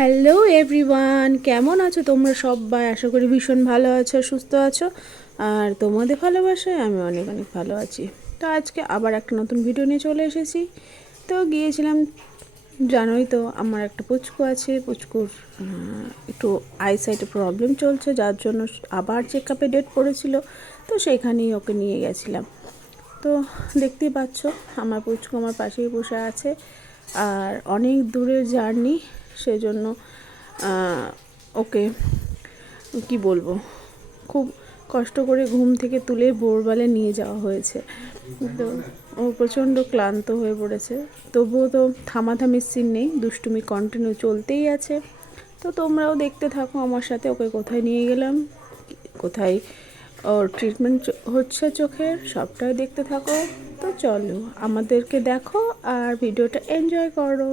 Hello everyone, কেমন আছো তোমরা সবাই? আশা করি ভীষণ ভালো আছো, সুস্থ আছো। আর তোমাদের ভালোবাসায় আমি অনেক অনেক ভালো আছি। তো আজকে আবার একটা নতুন ভিডিও নিয়ে চলে এসেছি। তো গিয়েছিলাম, জানোই তো আমার একটা পুচকু আছে, পুচকুর একটু আইসাইটে প্রবলেম চলছে, যার জন্য আবার চেক আপে ডেট পড়েছিল। তো সেইখানেই ওকে নিয়ে গেছিলাম। তো দেখতেই পাচ্ছ আমার পুচকু আমার পাশেই বসে আছে। আর অনেক দূরের জার্নি, সেজন্য ওকে কি বলবো, খুব কষ্ট করে ঘুম থেকে তুলে ভোরবেলা নিয়ে যাওয়া হয়েছে। তো ও প্রচণ্ড ক্লান্ত হয়ে পড়েছে, তবুও তো থামাথামির সিন নেই, দুষ্টুমি কন্টিনিউ চলতেই আছে। তো তোমরাও দেখতে থাকো আমার সাথে, ওকে কোথায় নিয়ে গেলাম, কোথায় ওর ট্রিটমেন্ট হচ্ছে চোখের, সবটাই দেখতে থাকো। তো চলো আমাদেরকে দেখো আর ভিডিওটা এনজয় করো।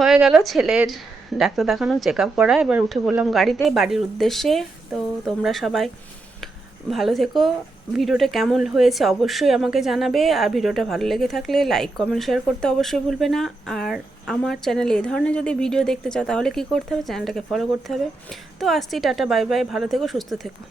হয়ে গেল ছেলের ডাক্তার দেখানো, চেক আপ করা, এবার উঠে পড়লাম গাড়িতে বাড়ির উদ্দেশ্যে। তো তোমরা সবাই ভালো থেকো। ভিডিওটা কেমন হয়েছে অবশ্যই আমাকে জানাবে, আর ভিডিওটা ভালো লেগে থাকলে লাইক কমেন্ট শেয়ার করতে অবশ্যই ভুলবে না। আর আমার চ্যানেলে এই ধরনের যদি ভিডিও দেখতে চাও তাহলে কি করতে হবে, চ্যানেলটাকে ফলো করতে হবে। তো আসছি, টাটা, বাই বাই, ভালো থেকো, সুস্থ থেকো।